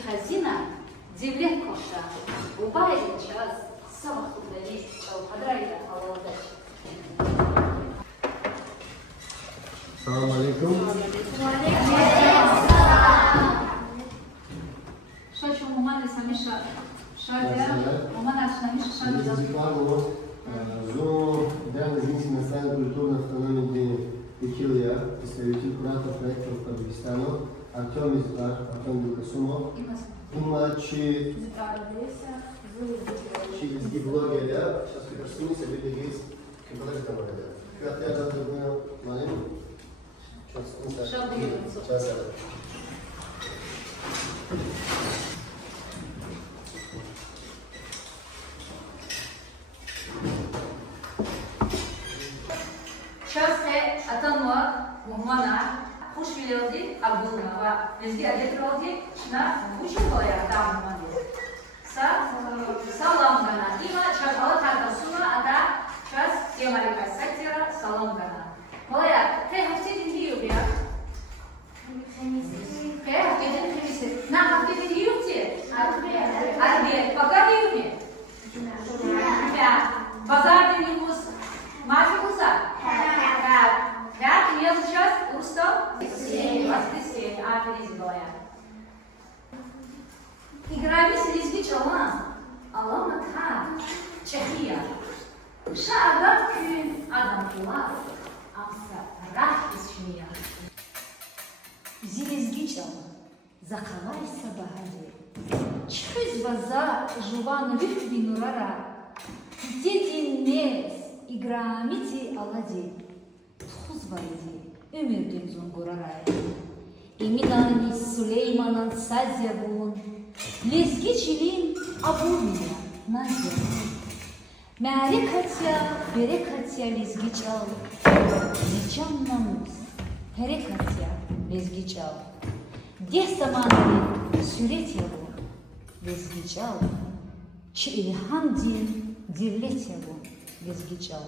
Чихазина, Девлет Коша, Убай час, Савах Удалис, Подрайда, Алладач. Assalamu alaikum. Шачу маманы самиша шадя, мамана самиша шадя за. Зо ден измисли на сайт культурна автономия Икилия, представитель куратор проекта в Таджикистане, Артем Избар, Артем Дукасумов. Иначе через блогера, сейчас как раз снимется, люди есть, как бы это говорят. Как я задумал, маленький. Сейчас. Şahse atanma, muhmana, hoş bilirdi, abdulma ve bizgi adetrodi, şuna kuşun kolaya dağılmadı. Salam gana, ima çakalı tartasuna ata şahs yemalika sektira salam gana. Kolaya, te haftetin diyor ya. Te haftetin temisi. Na haftetin diyor ki? Arbiye. Bakar diyor mu? Ya, pazar dinliyoruz. Maçı olsa? Ya, я сейчас устал? Воскресенье. Aferin Zoya. Играемся лесбич Алан. Алан Ата. Чехия. Шагат күн адам тула. Амса рах исшмия. Зилезгичал. Закалайся багади. Чхыз ваза жуван вихвинурара. Дедин нес. İgramiti Aladin, Tuzvaydi, Ümürdün Zunguraraya. Eminani Süleyman'ın Sazyabun, Lezgiçilin Abumiya Nazya. Merekatya, Berekatya Lezgiçal, Zican Namus, Herekatya Lezgiçal. Deh zamanı Süret Yavun, Lezgiçal, Çi ilham din, Divlet Yavun. Lezgiçal.